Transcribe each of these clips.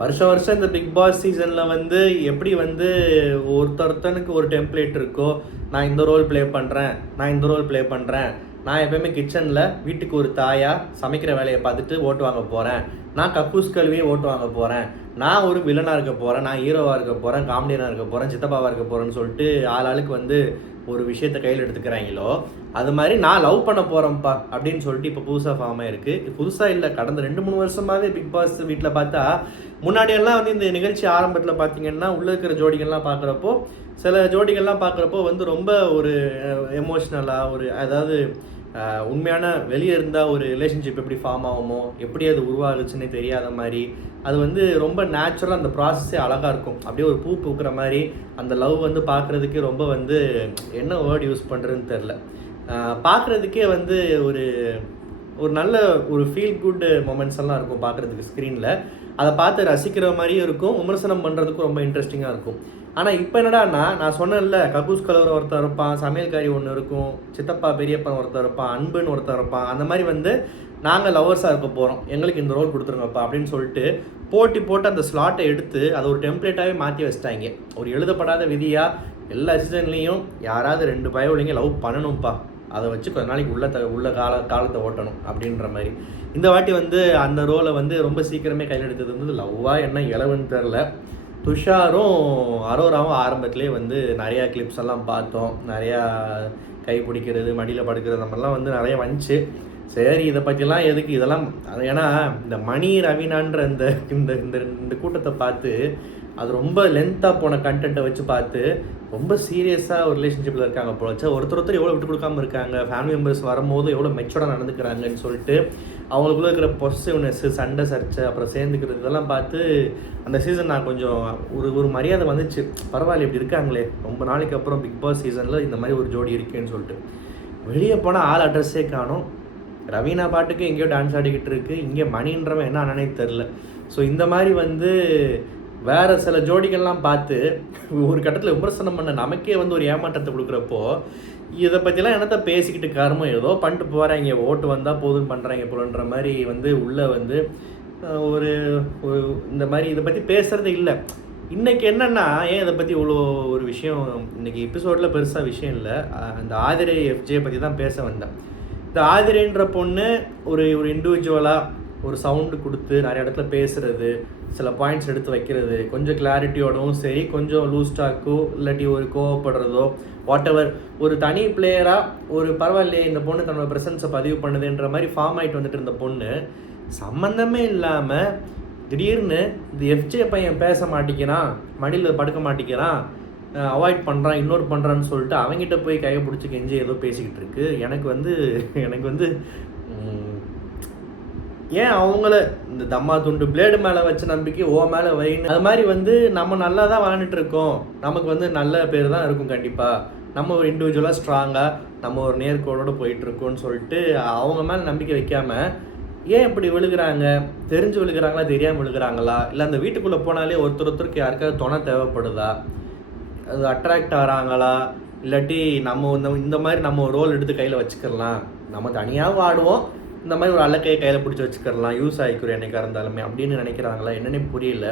வருஷம் வருஷம் இந்த பிக் பாஸ் சீசனில் வந்து எப்படி வந்து ஒருத்தனுக்கு ஒரு டெம்ப்ளேட் இருக்கோ, நான் இந்த ரோல் ப்ளே பண்ணுறேன், நான் இந்த ரோல் ப்ளே பண்ணுறேன், நான் எப்போயுமே கிச்சனில் வீட்டுக்கு ஒரு தாயாக சமைக்கிற வேலையை பார்த்துட்டு ஓட்டு வாங்க போகிறேன், நான் கக்கூஸ் கழுவியே ஓட்டு வாங்க போகிறேன், நான் ஒரு வில்லனாக இருக்க போகிறேன், நான் ஹீரோவாக இருக்க போகிறேன், காமெடியனாக இருக்க போகிறேன், சித்தப்பாவாக இருக்க போகிறேன்னு சொல்லிட்டு ஆளுக்கு வந்து ஒரு விஷயத்தை கையில் எடுத்துக்கிறாங்களோ, அது மாதிரி நான் லவ் பண்ண போகிறேன்ப்பா அப்படின்னு சொல்லிட்டு இப்போ புதுசாக ஃபார்ம் ஆயிருக்கு. புதுசாக இல்லை, கடந்த 2-3 வருஷமாகவே பிக் பாஸ் வீட்டில் பார்த்தா, முன்னாடியெல்லாம் வந்து இந்த நிகழ்ச்சி ஆரம்பத்தில் பார்த்தீங்கன்னா உள்ளே இருக்கிற ஜோடிகள்லாம் பார்க்குறப்போ, சில ஜோடிகள்லாம் பார்க்குறப்போ வந்து ரொம்ப ஒரு எமோஷ்னலாக ஒரு அதாவது உண்மையான வெளியே இருந்தால் ஒரு ரிலேஷன்ஷிப் எப்படி ஃபார்ம் ஆகுமோ, எப்படி அது உருவாகுச்சுன்னு தெரியாத மாதிரி, அது வந்து ரொம்ப நேச்சுரலாக அந்த ப்ராசஸே அழகாக இருக்கும். அப்படியே ஒரு பூ பூக்கிற மாதிரி அந்த லவ் வந்து பார்க்குறதுக்கே ரொம்ப வந்து என்ன வேர்டு யூஸ் பண்ணுறதுன்னு தெரில, பார்க்குறதுக்கே வந்து ஒரு ஒரு நல்ல ஒரு ஃபீல் குட் மொமெண்ட்ஸ் எல்லாம் இருக்கும் பார்க்குறதுக்கு ஸ்க்ரீனில். அதை பார்த்து ரசிக்கிற மாதிரியும் இருக்கும், விமர்சனம் பண்ணுறதுக்கும் ரொம்ப இன்ட்ரெஸ்டிங்காக இருக்கும். ஆனால் இப்போ என்னடான்னா, நான் சொன்னேன்ல, கக்கூஸ் கலவர் ஒருத்தர் இருப்பான், சமையல்காரி ஒன்று இருக்கும், சித்தப்பா பெரியப்பன் ஒருத்தர் இருப்பான், அன்புன்னு ஒருத்தர் இருப்பான், அந்த மாதிரி வந்து நாங்கள் லவர்ஸாக இருக்க போகிறோம், எங்களுக்கு இந்த ரோல் கொடுத்துருங்கப்பா அப்படின்னு சொல்லிட்டு போட்டி போட்டு அந்த ஸ்லாட்டை எடுத்து அதை ஒரு டெம்ப்ளேட்டாகவே மாற்றி வச்சிட்டாங்க. ஒரு எழுதப்படாத விதியாக எல்லா சீசன்லேயும் யாராவது 2 பயவுலைங்க லவ் பண்ணணும்ப்பா, அதை வச்சு கொஞ்ச நாளைக்கு உள்ள காலத்தை ஓட்டணும் அப்படின்ற மாதிரி. இந்த வாட்டி வந்து அந்த ரோலை வந்து ரொம்ப சீக்கிரமே கையில் எடுத்தது வந்து லவ்வா என்ன இளவுன்னு தெரில. துஷாரும் அரோராவும் ஆரம்பத்திலே வந்து நிறையா கிளிப்ஸ் எல்லாம் பார்த்தோம், நிறையா கை பிடிக்கிறது, மடியில் படுக்கிறது, அந்த மாதிரிலாம் வந்து நிறைய வந்துச்சு. சரி, இதை பற்றிலாம் எதுக்கு இதெல்லாம், ஏன்னா இந்த மணி ரவீனான்ற இந்த இந்த இந்த கூட்டத்தை பார்த்து அது ரொம்ப லென்த்தாக போன கண்டென்ட்டை வச்சு பார்த்து ரொம்ப சீரியஸாக ஒரு ரிலேஷன்ஷிப்பில் இருக்காங்க போல வச்சா, ஒருத்தர் எவ்வளோ விட்டு கொடுக்காமல் இருக்காங்க, ஃபேமிலி மெம்பர்ஸ் வரும்போது எவ்வளோ மெச்சூர்டாக நடந்துக்கிறாங்கன்னு சொல்லிட்டு அவங்களுக்குள்ள இருக்கிற பொசிட்டிவ்னஸ்ஸு, சண்டை சர்ச்சை, அப்புறம் சேர்ந்துக்கிறது, இதெல்லாம் பார்த்து அந்த சீசன் நான் கொஞ்சம் ஒரு மரியாதை வந்துச்சு. பரவாயில்ல, இப்படி இருக்காங்களே, ரொம்ப நாளைக்கு அப்புறம் பிக் பாஸ் சீசனில் இந்த மாதிரி ஒரு ஜோடி இருக்கேன்னு சொல்லிட்டு. வெளியே போனால் ஆள் அட்ரஸே காணும். ரவீனா பாட்டுக்கு எங்கேயோ டான்ஸ் ஆடிக்கிட்டு இருக்கு, இங்கே மணின்றவன் என்ன ஆனானே தெரில. ஸோ இந்த மாதிரி வந்து வேறு சில ஜோடிகள்லாம் பார்த்து ஒரு கட்டத்தில் விமர்சனம் பண்ண நமக்கே வந்து ஒரு ஏமாற்றத்தை கொடுக்குறப்போ, இதை பற்றிலாம் என்னத்தை பேசிக்கிட்டு காரமோ ஏதோ பண்ணிட்டு போகிறாங்க, ஓட்டு வந்தால் போதும் பண்ணுறாங்க போலன்ற மாதிரி வந்து உள்ளே வந்து ஒரு இந்த மாதிரி இதை பற்றி பேசுகிறதே இல்லை. இன்றைக்கி என்னென்னா, ஏன் இதை பற்றி இவ்வளோ ஒரு விஷயம் இன்றைக்கி எபிசோடில் பெருசாக விஷயம் இல்லை, அந்த ஆதிரை எஃப்ஜே பற்றி தான் பேச வந்தேன். இந்த ஆதிரைன்ற பொண்ணு ஒரு இண்டிவிஜுவலாக ஒரு சவுண்டு கொடுத்து நிறைய இடத்துல பேசுகிறது, சில பாயிண்ட்ஸ் எடுத்து வைக்கிறது, கொஞ்சம் கிளாரிட்டியோடவும் சரி, கொஞ்சம் லூஸ் டாக்கோ இல்லாட்டி ஒரு கோவப்படுறதோ வாட் எவர், ஒரு தனி பிளேயராக ஒரு பரவாயில்லையே இந்த பொண்ணு தன்னோட ப்ரெசன்ஸை பதிவு பண்ணுதுன்ற மாதிரி ஃபார்ம் ஆகிட்டு வந்துட்டு இருந்த பொண்ணு சம்மந்தமே இல்லாமல் திடீர்னு இந்த எஃப்ஜே பையன் பேச மாட்டேங்கிறான், மடியில் படுக்க மாட்டேங்கிறான், அவாய்ட் பண்ணுறான், இக்னோர் பண்ணுறான்னு சொல்லிட்டு அவங்ககிட்ட போய் கையை பிடிச்சி கெஞ்சி ஏதோ பேசிக்கிட்டு இருக்கு. எனக்கு வந்து ஏன் அவங்கள இந்த தம்மா துண்டு பிளேடு மேலே வச்ச நம்பிக்கை ஓ மேலே வைன்னு, அது மாதிரி வந்து நம்ம நல்லா தான் வாழ்ந்துட்டு இருக்கோம், நமக்கு வந்து நல்ல பேர் தான் இருக்கும் கண்டிப்பாக, நம்ம ஒரு இண்டிவிஜுவலாக ஸ்ட்ராங்காக நம்ம ஒரு நேர்கோளோடு போயிட்டுருக்கோன்னு சொல்லிட்டு அவங்க மேலே நம்பிக்கை வைக்காமல் ஏன் இப்படி விழுகிறாங்க, தெரிஞ்சு விழுகிறாங்களா தெரியாமல் விழுகிறாங்களா, இல்லை அந்த வீட்டுக்குள்ளே போனாலே ஒருத்தருக்கு யாருக்காவது துணை தேவைப்படுதா, அது அட்ராக்ட் ஆகிறாங்களா, இல்லாட்டி நம்ம இந்த மாதிரி நம்ம ஒரு ரோல் எடுத்து கையில் வச்சுக்கலாம், நம்ம தனியாகவும் ஆடுவோம், இந்த மாதிரி ஒரு அலக்கையை கையில் பிடிச்சி வச்சுக்கலாம், யூஸ் ஆகிக்கிறோம் என்னைக்காக இருந்தாலுமே அப்படின்னு நினைக்கிறாங்களா என்னென்னே புரியல.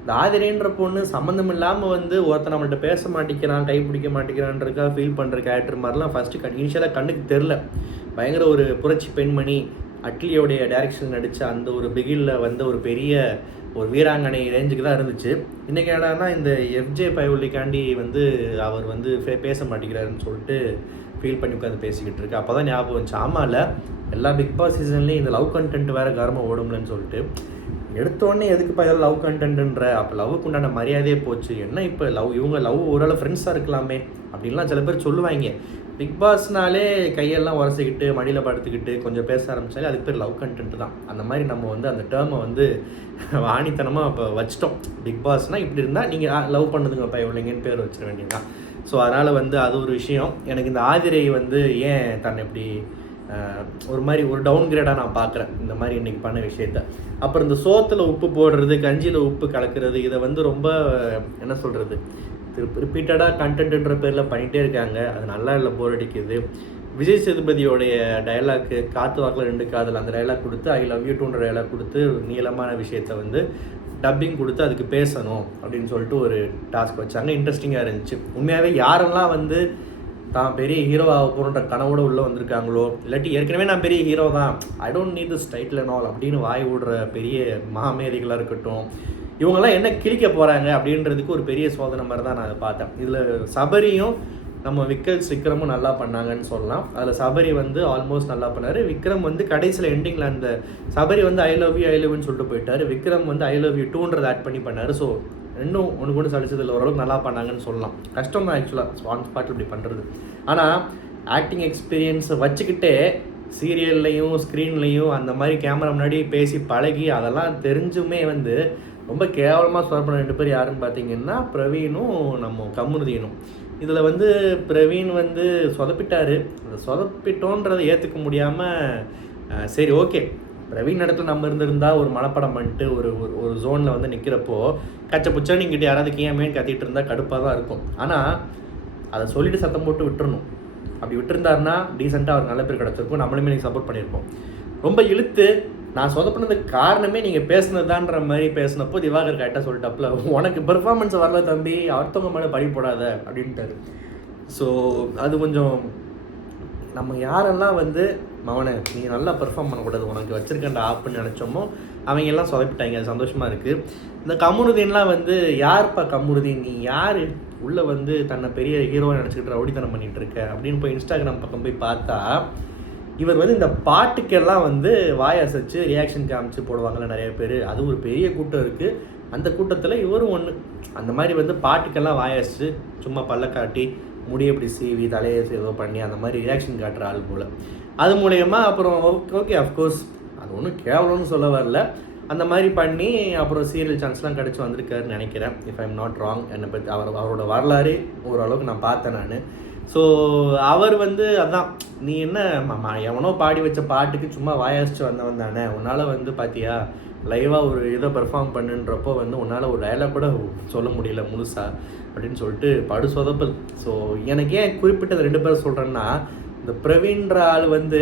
இந்த ஆதிரைன்ற பொண்ணு சம்மந்தம் இல்லாமல் வந்து ஒருத்தர் நம்மள்கிட்ட பேச மாட்டேங்கிறான், கை பிடிக்க மாட்டேங்கிறான்றக்கா ஃபீல் பண்ணுற கேரக்டர் மாதிரிலாம் ஃபஸ்ட்டு இனிஷியலாக கண்ணுக்கு தெரில. பயங்கர ஒரு புரட்சி பெண்மணி அட்லியோடைய டைரக்ஷன் நடித்த அந்த ஒரு பிகிலில் வந்து ஒரு பெரிய ஒரு வீராங்கனை ரேஞ்சுக்கு தான் இருந்துச்சு. இன்றைக்கி என்னன்னா இந்த எஃப்ஜே பயவுள்ளிக்காண்டி வந்து அவர் வந்து பேச மாட்டேங்கிறாருன்னு சொல்லிட்டு ஃபீல் பண்ணி உட்காந்து பேசிக்கிட்டு இருக்கு. அப்போ தான் ஞாபகம் வந்துச்சு, ஆமாம் இல்லை எல்லா பிக் பாஸ் சீசன்லேயும் இந்த லவ் கண்டென்ட் வேறு காரமாக ஓடும்லன்னு சொல்லிட்டு எடுத்தோடனே எதுக்குப்பா இதெல்லாம் லவ் கண்டென்ட்ன்ற, அப்போ லவ்வுக்கு உண்டான மரியாதையே போச்சு, என்ன இப்போ இவங்க லவ் ஓரளவு ஃப்ரெண்ட்ஸாக இருக்கலாமே அப்படின்லாம் சில பேர் சொல்லுவாங்க. பிக் பாஸ்னாலே கையெல்லாம் உரசிக்கிட்டு மடியில் படுத்துக்கிட்டு கொஞ்சம் பேச ஆரம்பித்தாலே அதுக்கு பேர் லவ் கண்டென்ட் தான். அந்த மாதிரி நம்ம வந்து அந்த டேர்மை வந்து ஆணித்தனமாக இப்போ வச்சிட்டோம். பிக் பாஸ்னால் இப்படி இருந்தால் நீங்கள் லவ் பண்ணுதுங்கப்பா எவ்வளோங்கன்னு பேர் வச்சிட வேண்டியதுதான். ஸோ அதனால் வந்து அது ஒரு விஷயம். எனக்கு இந்த ஆதிரை வந்து ஏன் தன்னை இப்படி ஒரு மாதிரி ஒரு டவுன் கிரேடாக நான் பார்க்குறேன் இந்த மாதிரி இன்றைக்கி பண்ண விஷயத்த. அப்புறம் இந்த சோத்தில் உப்பு போடுறது, கஞ்சியில் உப்பு கலக்கிறது, இதை வந்து ரொம்ப என்ன சொல்கிறது, ரிப்பீட்டடாக கண்டென்ட்ன்ற பேரில் பண்ணிகிட்டே இருக்காங்க. அது நல்லா இல்லை, போர் அடிக்குது. விஜய் சேதுபதியோடைய டயலாக்கு காற்று வாக்கில் 2 காதல், அந்த டயலாக் கொடுத்து ஐ லவ் யூ டூன்ற டயலாக் கொடுத்து நீளமான விஷயத்தை வந்து டப்பிங் கொடுத்து அதுக்கு பேசணும் அப்படின்னு சொல்லிட்டு ஒரு டாஸ்க் வச்சாங்க. இன்ட்ரெஸ்டிங்காக இருந்துச்சு. உண்மையாகவே யாரெல்லாம் வந்து தான் பெரிய ஹீரோ ஆக போகிற கனவோடு உள்ளே வந்திருக்காங்களோ, இல்லாட்டி ஏற்கனவே நான் பெரிய ஹீரோ தான், I don't need this title and all அப்படின்னு வாய் விடுற பெரிய மாமேதிகளாக இருக்கட்டும், இவங்கெல்லாம் என்ன கிழிக்க போகிறாங்க அப்படின்றதுக்கு ஒரு பெரிய சோதனை மாதிரி தான் நான் அதை பார்த்தேன். இதில் சபரியும் நம்ம விக்ரமும் நல்லா பண்ணாங்கன்னு சொல்லலாம். அதில் சபரி வந்து ஆல்மோஸ்ட் நல்லா பண்ணார். விக்ரம் வந்து கடைசியில் எண்டிங்கில் அந்த சபரி வந்து ஐ லவ் யூன்னு சொல்லிட்டு போயிட்டார். விக்ரம் வந்து ஐ லவ் யூ 2 ஆட் பண்ணார். ஸோ இன்னும் ஒன்று கூட சளிச்சதில் ஓரளவுக்கு நல்லா பண்ணாங்கன்னு சொல்லலாம். கஷ்டம் தான் ஆக்சுவலாக ஆன் ஸ்பாட்டில் இப்படி பண்ணுறது. ஆனால் ஆக்டிங் எக்ஸ்பீரியன்ஸை வச்சுக்கிட்டே சீரியல்லையும் ஸ்க்ரீன்லேயும் அந்த மாதிரி கேமரா முன்னாடி பேசி பழகி அதெல்லாம் தெரிஞ்சுமே வந்து ரொம்ப கேவலமாக சொதப்பின 2 பேர் யாருன்னு பார்த்தீங்கன்னா பிரவீனும் நம்ம கமருதீனும். இதில் வந்து பிரவீன் வந்து சொதப்பிட்டார். அந்த சொதப்பிட்டோன்றதை ஏற்றுக்க முடியாமல் சரி ஓகே பிரவீன் இடத்துல நம்ம இருந்திருந்தால் ஒரு மனப்படம் பண்ணிட்டு ஒரு ஜோனில் வந்து நிற்கிறப்போ கச்சப்புச்சா நீங்கிட்ட யாராவது கேமேன்னு கத்திட்டு இருந்தால் கடுப்பாக தான் இருக்கும். ஆனால் அதை சொல்லிவிட்டு சத்தம் போட்டு விட்டுறணும். அப்படி விட்டுருந்தாருன்னா டீசெண்டாக அவர் நல்ல பேர் கிடச்சிருக்கும், நம்மளுமே நீங்கள் சப்போர்ட் பண்ணியிருப்போம். ரொம்ப இழுத்து நான் சொதப்பினதுக்கு காரணமே நீங்கள் பேசுனதுதான்ற மாதிரி பேசினப்போ திவாகர் கரெக்டாக சொல்லிட்டாப்புல, உனக்கு பெர்ஃபார்மன்ஸ் வரல தம்பி, அடுத்தவங்க மேலே பழி போடாத அப்படின்ட்டாரு. ஸோ அது கொஞ்சம் நம்ம யாரெல்லாம் வந்து மவனை நீ நல்லா பெர்ஃபார்ம் பண்ணக்கூடாது, உனக்கு வச்சுருக்கேன்டா ஆப்புன்னு நினச்சோமோ அவங்க எல்லாம் சொதப்பிட்டாங்க. அது சந்தோஷமாக இருக்குது. இந்த கமருதீன்லாம் வந்து யார்ப்பா கமருதீன், நீ யார் உள்ளே வந்து தன்னை பெரிய ஹீரோவை நினச்சிக்கிட்டு ரவுடித்தனம் பண்ணிகிட்டு இருக்க அப்படின்னு போய் இன்ஸ்டாகிராம் பக்கம் போய் பார்த்தா இவர் வந்து இந்த பாட்டுக்கெல்லாம் வந்து வாய் அசைச்சு ரியாக்ஷன் காமிச்சு போடுவாங்கள்ல நிறைய பேர். அது ஒரு பெரிய கூட்டம் இருக்குது. அந்த கூட்டத்தில் இவரும் ஒன்று. அந்த மாதிரி வந்து பாட்டுக்கெல்லாம் வாய் அசைச்சு சும்மா பல்ல காட்டி முடிய இப்படி சீவி தலையை ஏதோ பண்ணி அந்த மாதிரி ரியாக்ஷன் காட்டுற ஆள் போல். அது மூலயமா அப்புறம் ஓகே அஃப்கோர்ஸ் அது ஒன்றும் கேவலம்னு சொல்ல வரல, அந்த மாதிரி பண்ணி அப்புறம் சீரியல் சான்ஸ்லாம் கிடச்சி வந்திருக்காருன்னு நினைக்கிறேன். If I am not wrong. என்னை பற்றி அவரோட வரலாறு ஓரளவுக்கு நான் பார்த்தேன் நான். ஸோ அவர் வந்து அதான் நீ என்ன எவனோ பாடி வச்ச பாட்டுக்கு சும்மா வாயாசிச்சு வந்தவன் தானே, உன்னால் வந்து பார்த்தியா லைவாக ஒரு இதை பெர்ஃபார்ம் பண்ணுன்றப்போ வந்து உன்னால் ஒரு டயலாக் கூட சொல்ல முடியல முழுசா அப்படின்னு சொல்லிட்டு படு சொதப்பல். ஸோ எனக்கு ஏன் குறிப்பிட்டது 2 பேர் சொல்கிறேன்னா, இந்த பிரவீன்ற ஆள் வந்து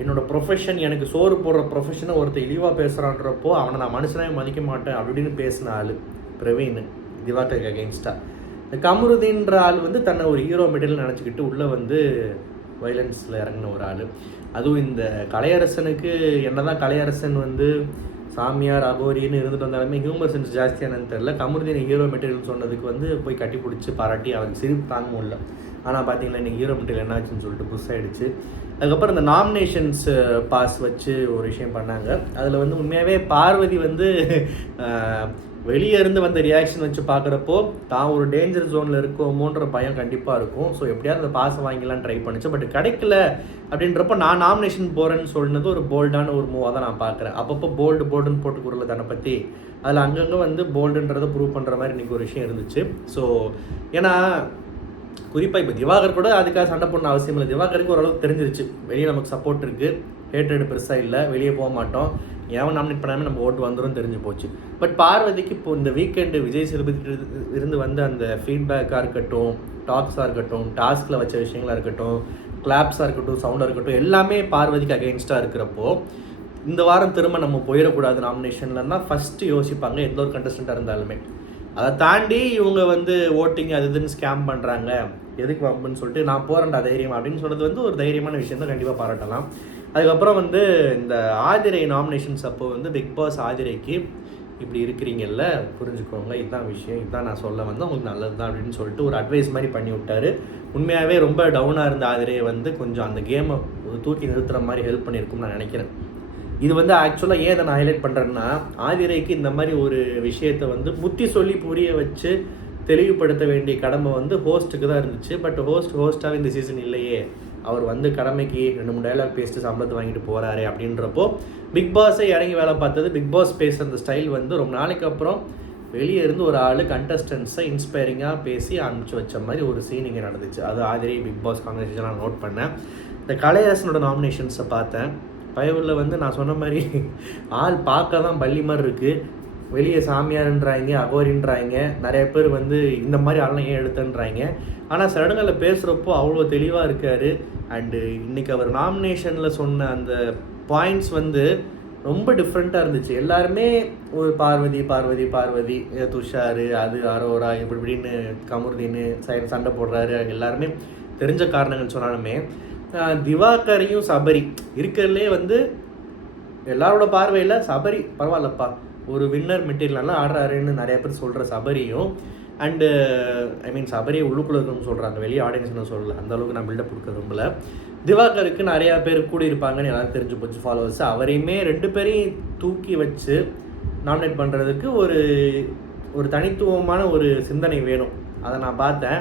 என்னோடய ப்ரொஃபஷன் எனக்கு சோறு போடுற ப்ரொஃபஷனை ஒருத்தர் இழிவாக பேசுகிறான்றப்போ அவனை நான் மனுஷனாக மதிக்க மாட்டேன் அப்படின்னு பேசின ஆள் பிரவீன் திவாகருக்கு அகெயின்ஸ்டாக. இந்த கமருதீன்ற ஆள் வந்து தன்னை ஒரு ஹீரோ மெட்டீரியல் நினச்சிக்கிட்டு உள்ளே வந்து வைலன்ஸில் இறங்கின ஒரு ஆள். அதுவும் இந்த கலையரசனுக்கு என்னதான் கலையரசன் வந்து சாமியார் அகோரின்னு இருந்துட்டு வந்தாலுமே ஹியூமர் சென்ஸ் ஜாஸ்தியானு தெரில. கமருதீன் ஹீரோ மெட்டீரியல் சொன்னதுக்கு வந்து போய் கட்டி பிடிச்சி பாராட்டி அவருக்கு சிரிப்பு தாங்க முடியல. ஆனால் பார்த்தீங்கன்னா இன்றைக்கி ஹீரோ மெட்டீரியல் என்னாச்சுன்னு சொல்லிட்டு புஷ் ஆகிடுச்சு. அதுக்கப்புறம் இந்த நாமினேஷன்ஸ் பாஸ் வச்சு ஒரு விஷயம் பண்ணாங்க. அதில் வந்து உண்மையாகவே பார்வதி வந்து வெளியே இருந்து வந்த ரியாக்ஷன் வச்சு பார்க்குறப்போ தான் ஒரு டேஞ்சர் ஜோனில் இருக்கோமோன்ற பயம் கண்டிப்பாக இருக்கும். ஸோ எப்படியாவது அந்த பாஸை வாங்கிலாம் ட்ரை பண்ணிச்சு. பட் கிடைக்கல அப்படின்றப்போ நான் நாமினேஷன் போகிறேன்னு சொன்னது ஒரு போல்டான ஒரு மூவாக தான் நான் பார்க்குறேன். அப்பப்போ போல்டுன்னு போட்டு குரல தன்னை பற்றி அதில் அங்கங்கே வந்து போல்டுன்றதை ப்ரூவ் பண்ணுற மாதிரி இன்றைக்கி ஒரு விஷயம் இருந்துச்சு. ஸோ ஏன்னா குறிப்பாக இப்போ திவாகர் கூட அதுக்காக சண்டை போடணும் அவசியம் இல்லை. திவாகருக்கு ஓரளவுக்கு தெரிஞ்சிருச்சு வெளியே நமக்கு சப்போர்ட் இருக்குது, ஹேட்ரேடு பெருசாக இல்லை, வெளியே போக மாட்டோம், ஏன் நாமினேட் பண்ணாமல் நம்ம ஓட்டு வந்துடும் தெரிஞ்சு போச்சு. பட் பார்வதிக்கு இப்போ இந்த வீக்கெண்டு விஜய் சேதுபதி இருந்து வந்து அந்த ஃபீட்பேக்காக இருக்கட்டும், டாக்ஸாக இருக்கட்டும், டாஸ்கில் வச்ச விஷயங்களாக இருக்கட்டும், கிளாப்ஸாக இருக்கட்டும், சவுண்டாக இருக்கட்டும், எல்லாமே பார்வதிக்கு அகெயின்ஸ்டாக இருக்கிறப்போ இந்த வாரம் திரும்ப நம்ம போயிடக்கூடாது நாமினேஷன்லன்னா ஃபஸ்ட்டு யோசிப்பாங்க எந்த ஒரு கண்டஸ்டண்ட்டாக இருந்தாலுமே. அதை தாண்டி இவங்க வந்து ஓட்டிங் அது இதுன்னு ஸ்கேம் பண்ணுறாங்க எதுக்கு வம்புன்னு சொல்லிட்டு நான் போகிறேன்டா தைரியம் அப்படின்னு சொன்னது வந்து ஒரு தைரியமான விஷயம் தான், கண்டிப்பாக பாராட்டலாம். அதுக்கப்புறம் வந்து இந்த ஆதிரை நாமினேஷன்ஸ் அப்போ வந்து பிக் பாஸ் ஆதிரைக்கு இப்படி இருக்கிறீங்கல்ல புரிஞ்சுக்கோங்க, இதுதான் விஷயம், இதுதான் நான் சொல்ல வந்து உங்களுக்கு நல்லது தான் அப்படின்னு சொல்லிட்டு ஒரு அட்வைஸ் மாதிரி பண்ணி விட்டார். உண்மையாகவே ரொம்ப டவுனாக இருந்த ஆதிரையை வந்து கொஞ்சம் அந்த கேமை தூக்கி நிறுத்துகிற மாதிரி ஹெல்ப் பண்ணியிருக்கும்னு நான் நினைக்கிறேன். இது வந்து ஆக்சுவலாக ஏன் நான் ஹைலைட் பண்ணுறேன்னா, ஆதிரைக்கு இந்த மாதிரி ஒரு விஷயத்தை வந்து புத்தி சொல்லி புரிய வச்சு தெளிவுபடுத்த வேண்டிய கடமை வந்து ஹோஸ்ட்டுக்கு தான் இருந்துச்சு. பட் ஹோஸ்ட்டாக இந்த சீசன் இல்லையே, அவர் வந்து கடமைக்கு 2-3 டைலாக் பேசிட்டு சம்பளத்தை வாங்கிட்டு போகிறாரு அப்படின்றப்போ பிக் பாஸை இறங்கி வேலை பார்த்தது. பிக் பாஸ் பேசுகிற அந்த ஸ்டைல் வந்து ரொம்ப நாளைக்கு அப்புறம் வெளியே இருந்து ஒரு ஆள் கண்டஸ்டன்ஸை இன்ஸ்பைரிங்காக பேசி அனுப்பிச்சு வச்ச மாதிரி ஒரு சீன் இங்கே நடந்துச்சு. அது ஆதிரை பிக் பாஸ் கான்வர்சேஷன் நான் நோட் பண்ணேன். இந்த கலையரசனோட நாமினேஷன்ஸை பார்த்தேன். பயவில் வந்து நான் சொன்ன மாதிரி ஆள் பார்க்க தான் பள்ளி மாதிரி இருக்குது, வெளியே சாமியார்ன்றாங்க, அகோரின்றாங்க, நிறைய பேர் வந்து இந்த மாதிரி ஆள்லாம் ஏன் எடுத்துன்றாங்க. ஆனால் சில இடங்களில் பேசுகிறப்போ அவ்வளோ தெளிவாக இருக்கார். அண்டு இன்றைக்கி அவர் நாமினேஷனில் சொன்ன அந்த பாயிண்ட்ஸ் வந்து ரொம்ப டிஃப்ரெண்ட்டாக இருந்துச்சு. எல்லாருமே ஒரு பார்வதி பார்வதி பார்வதி, துஷார், அது அரோரா, இப்படி இப்படின்னு கமருதீன் சண்டை போடுறாரு. எல்லாருமே தெரிஞ்ச காரணங்கள் சொன்னாலுமே திவாகரையும் சபரி இருக்கிறதுலே வந்து எல்லாரோட பார்வையில் சபரி பரவாயில்லப்பா, ஒரு வின்னர் மெட்டீரியல் நல்லா ஆடுறாருன்னு நிறைய பேர் சொல்கிற சபரியும், அண்டு ஐ மீன் சபரியை உள்ளுக்குள்ளே இருக்கணும்னு சொல்கிறாங்க, வெளியே ஆடியன்ஸ்னு சொல்லலை, அந்தளவுக்கு நான் பில்டப் கொடுக்க விரும்பல. திவாகருக்கு நிறையா பேர் கூடி இருப்பாங்கன்னு எல்லாரும் தெரிஞ்சு போச்சு ஃபாலோவர்ஸ். அவரையுமே 2 பேரையும் தூக்கி வச்சு நாமினேட் பண்ணுறதுக்கு ஒரு தனித்துவமான ஒரு சிந்தனை வேணும். அதை நான் பார்த்தேன்.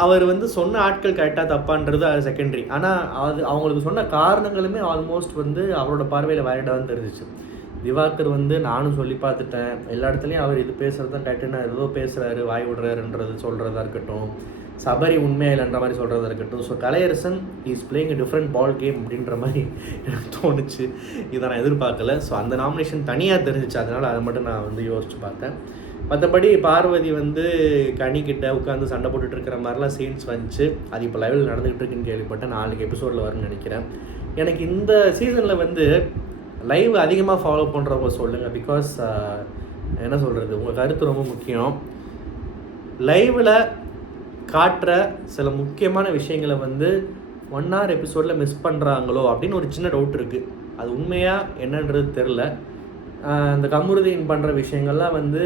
அவர் வந்து சொன்ன ஆட்கள் கரெக்டாக தப்பான்றது அது செகண்டரி. ஆனால் அவங்களுக்கு சொன்ன காரணங்களுமே ஆல்மோஸ்ட் வந்து அவரோட பார்வையில் வேலிடாக தான் தெரிஞ்சிச்சு. திவாகர் வந்து நானும் சொல்லி பார்த்துட்டேன், எல்லா இடத்துலையும் அவர் இது பேசுகிறது தான் கரெக்டுன்னு ஏதோ பேசுகிறாரு, வாய் விடுறாருன்றது சொல்கிறதா இருக்கட்டும், சபரி உண்மையாக இல்லைன்ற மாதிரி சொல்கிறதா இருக்கட்டும். So Kalaiyarasan is playing a different ball game அப்படின்ற மாதிரி எனக்கு தோணுச்சு. இதை நான் எதிர்பார்க்கல. ஸோ அந்த நாமினேஷன் தனியாக தெரிஞ்சிச்சு, அதனால் அதை மட்டும் நான் வந்து யோசிச்சு பார்த்தேன். மற்றபடி பார்வதி வந்து கனிக்கிட்ட உட்காந்து சண்டை போட்டுட்டு இருக்கிற மாதிரிலாம் சீன்ஸ் வந்துச்சு. அது இப்போ லைவில் நடந்துகிட்டு இருக்குன்னு கேள்விப்பட்டேன். 4 எபிசோடில் வரும்னு நினைக்கிறேன். எனக்கு இந்த சீசனில் வந்து லைவ் அதிகமாக ஃபாலோ பண்ணுறவங்க சொல்லுங்கள். பிகாஸ் என்ன சொல்கிறது, உங்கள் கருத்து ரொம்ப முக்கியம். லைவில் காட்டுற சில முக்கியமான விஷயங்களை வந்து 1 hour எபிசோடில் மிஸ் பண்ணுறாங்களோ அப்படின்னு ஒரு சின்ன டவுட் இருக்குது. அது உண்மையாக என்னன்றது தெரில. இந்த கமருதீன் பண்ணுற விஷயங்கள்லாம் வந்து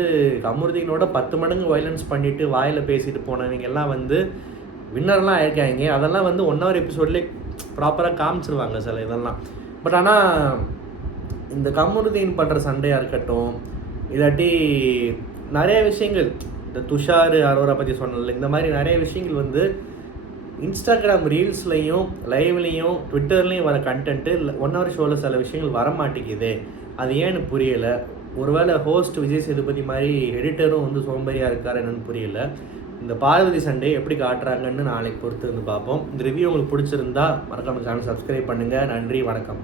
கமருதீனோட 10 மடங்கு வயலன்ஸ் பண்ணிவிட்டு வாயில் பேசிட்டு போனவங்கெல்லாம் வந்து வின்னர்லாம் ஆயிருக்காங்க. அதெல்லாம் வந்து 1 hour எபிசோட்லேயே ப்ராப்பராக காமிச்சிருவாங்க சில இதெல்லாம். பட் ஆனால் இந்த கமருதீன் பண்ணுற சண்டையாக இருக்கட்டும், இல்லாட்டி நிறைய விஷயங்கள், இந்த துஷார் அரோரா பற்றி சொன்னதில்ல, இந்த மாதிரி நிறைய விஷயங்கள் வந்து இன்ஸ்டாகிராம் ரீல்ஸ்லையும் லைவ்லையும் ட்விட்டர்லேயும் வர கண்டென்ட்டு 1 hour ஷோவில் சில விஷயங்கள் வர மாட்டேங்குது. அது ஏன்னு புரியலை. ஒருவேளை ஹோஸ்ட் விஜய் சேதுபதி மாதிரி எடிட்டரும் வந்து சோம்பேறியாக இருக்கார் என்னன்னு புரியலை. இந்த பார்வதி சண்டே எப்படி காட்டுறாங்கன்னு நாளைக்கு பொறுத்து வந்து பார்ப்போம். இந்த ரிவ்யூ உங்களுக்கு பிடிச்சிருந்தா மறக்காம சேனல் சப்ஸ்கிரைப் பண்ணுங்கள். நன்றி, வணக்கம்.